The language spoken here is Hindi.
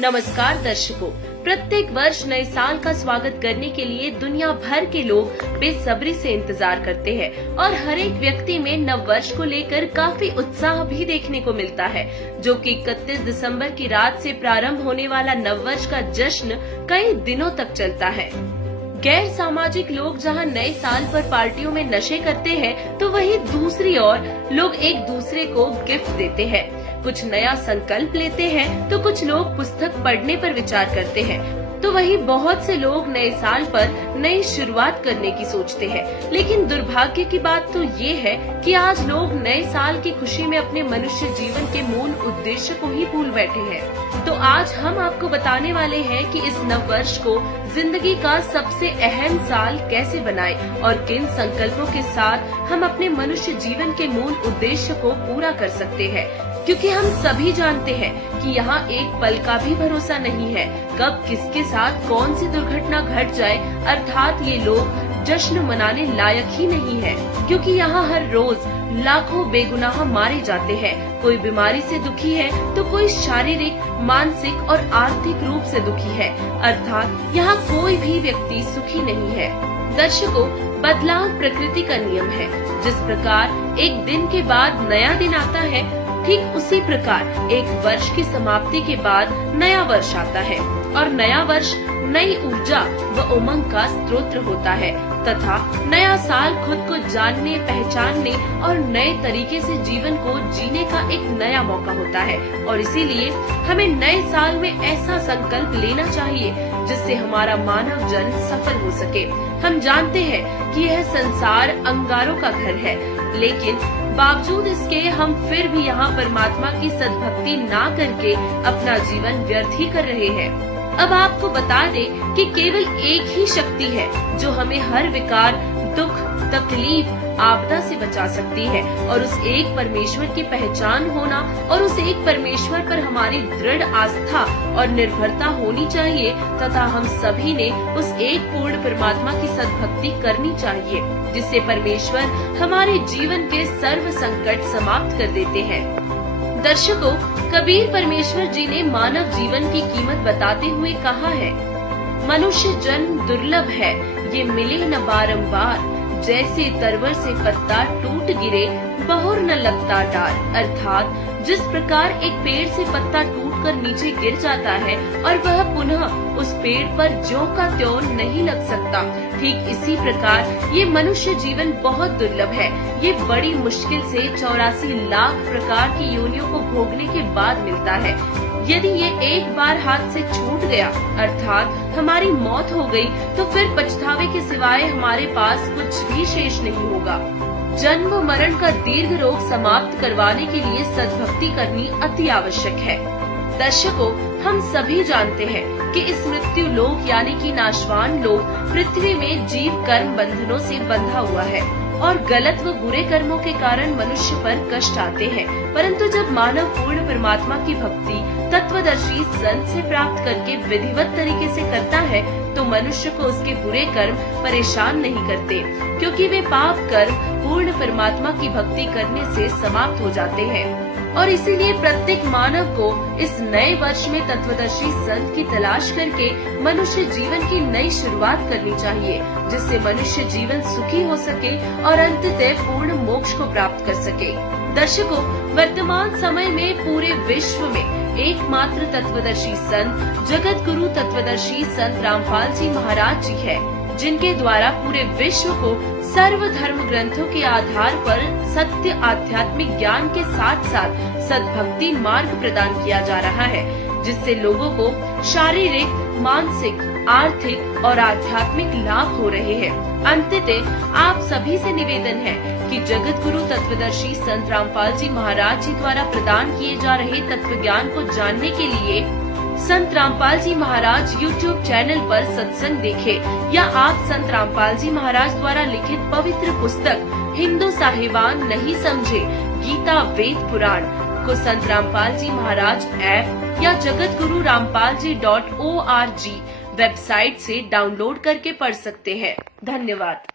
नमस्कार दर्शकों, प्रत्येक वर्ष नए साल का स्वागत करने के लिए दुनिया भर के लोग बेसब्री से इंतजार करते हैं और हर एक व्यक्ति में नव वर्ष को लेकर काफी उत्साह भी देखने को मिलता है, जो कि 31 दिसंबर की रात से प्रारंभ होने वाला नव वर्ष का जश्न कई दिनों तक चलता है। गैर सामाजिक लोग जहां नए साल पर पार्टियों में नशे करते हैं, तो वहीं दूसरी ओर लोग एक दूसरे को गिफ्ट देते हैं, कुछ नया संकल्प लेते हैं, तो कुछ लोग पुस्तक पढ़ने पर विचार करते हैं, तो वहीं बहुत से लोग नए साल पर नई शुरुआत करने की सोचते हैं। लेकिन दुर्भाग्य की बात तो ये है कि आज लोग नए साल की खुशी में अपने मनुष्य जीवन के मूल उद्देश्य को ही भूल बैठे हैं। तो आज हम आपको बताने वाले हैं कि इस नव वर्ष को जिंदगी का सबसे अहम साल कैसे बनाएं और किन संकल्पों के साथ हम अपने मनुष्य जीवन के मूल उद्देश्य को पूरा कर सकते हैं, क्योंकि हम सभी जानते हैं कि यहाँ एक पल का भी भरोसा नहीं है, कब किसके साथ कौन सी दुर्घटना घट जाए। अर्थात ये लोग जश्न मनाने लायक ही नहीं है, क्योंकि यहाँ हर रोज लाखों बेगुनाह मारे जाते हैं। कोई बीमारी से दुखी है तो कोई शारीरिक, मानसिक और आर्थिक रूप से दुखी है। अर्थात यहाँ कोई भी व्यक्ति सुखी नहीं है। दर्शकों, बदलाव प्रकृति का नियम है। जिस प्रकार एक दिन के बाद नया दिन आता है, ठीक उसी प्रकार एक वर्ष की समाप्ति के बाद नया वर्ष आता है और नया वर्ष नई ऊर्जा व उमंग का स्रोत होता है तथा नया साल खुद को जानने, पहचानने और नए तरीके से जीवन को जीने का एक नया मौका होता है। और इसीलिए हमें नए साल में ऐसा संकल्प लेना चाहिए जिससे हमारा मानव जन्म सफल हो सके। हम जानते हैं कि यह संसार अंगारों का घर है, लेकिन बावजूद इसके हम फिर भी यहाँ परमात्मा की सद्भक्ति ना करके अपना जीवन व्यर्थ ही कर रहे हैं। अब आपको बता दें कि केवल एक ही शक्ति है जो हमें हर विकार, दुख, तकलीफ, आपदा से बचा सकती है, और उस एक परमेश्वर की पहचान होना और उस एक परमेश्वर पर हमारी दृढ़ आस्था और निर्भरता होनी चाहिए तथा हम सभी ने उस एक पूर्ण परमात्मा की सद्भक्ति करनी चाहिए, जिससे परमेश्वर हमारे जीवन के सर्व संकट समाप्त कर देते हैं। दर्शकों, कबीर परमेश्वर जी ने मानव जीवन की कीमत बताते हुए कहा है, मनुष्य जन्म दुर्लभ है, ये मिले न बारंबार, जैसे तरवर से पत्ता टूट गिरे बहुर न लगता डार। अर्थात जिस प्रकार एक पेड़ से पत्ता टूटकर नीचे गिर जाता है और वह पुनः उस पेड़ पर ज्यों का त्यों नहीं लग सकता, ठीक इसी प्रकार ये मनुष्य जीवन बहुत दुर्लभ है। ये बड़ी मुश्किल से 84 लाख प्रकार की योनियों को भोगने के बाद मिलता है। यदि ये एक बार हाथ से छूट गया, अर्थात हमारी मौत हो गई, तो फिर पछतावे के सिवाय हमारे पास कुछ भी शेष नहीं होगा। जन्म मरण का दीर्घ रोग समाप्त करवाने के लिए सद्भक्ति करनी अति आवश्यक है। दर्शकों, हम सभी जानते हैं कि इस मृत्यु लोक यानी कि नाशवान लोक पृथ्वी में जीव कर्म बंधनों से बंधा हुआ है और गलत व बुरे कर्मों के कारण मनुष्य पर कष्ट आते हैं। परंतु जब मानव पूर्ण परमात्मा की भक्ति तत्वदर्शी संत से प्राप्त करके विधिवत तरीके से करता है, तो मनुष्य को उसके बुरे कर्म परेशान नहीं करते, क्योंकि वे पाप कर्म पूर्ण परमात्मा की भक्ति करने से समाप्त हो जाते हैं। और इसीलिए प्रत्येक मानव को इस नए वर्ष में तत्वदर्शी संत की तलाश करके मनुष्य जीवन की नई शुरुआत करनी चाहिए, जिससे मनुष्य जीवन सुखी हो सके और अंततः पूर्ण मोक्ष को प्राप्त कर सके। दर्शकों, वर्तमान समय में पूरे विश्व में एकमात्र तत्वदर्शी संत जगत गुरु तत्वदर्शी संत रामपाल जी महाराज जी है, जिनके द्वारा पूरे विश्व को सर्व धर्म ग्रंथों के आधार पर सत्य आध्यात्मिक ज्ञान के साथ साथ सद्भक्ति मार्ग प्रदान किया जा रहा है, जिससे लोगों को शारीरिक, मानसिक, आर्थिक और आध्यात्मिक लाभ हो रहे हैं। अंततः आप सभी से निवेदन है कि जगत गुरु तत्वदर्शी संत रामपाल जी महाराज जी द्वारा प्रदान किए जा रहे तत्व ज्ञान को जानने के लिए संत रामपाल जी महाराज YouTube चैनल पर सत्संग देखें, या आप संत रामपाल जी महाराज द्वारा लिखित पवित्र पुस्तक हिंदू साहिबान नहीं समझे गीता वेद पुराण को संत रामपाल जी महाराज ऐप या जगत गुरु रामपाल जी .org वेबसाइट से डाउनलोड करके पढ़ सकते हैं। धन्यवाद।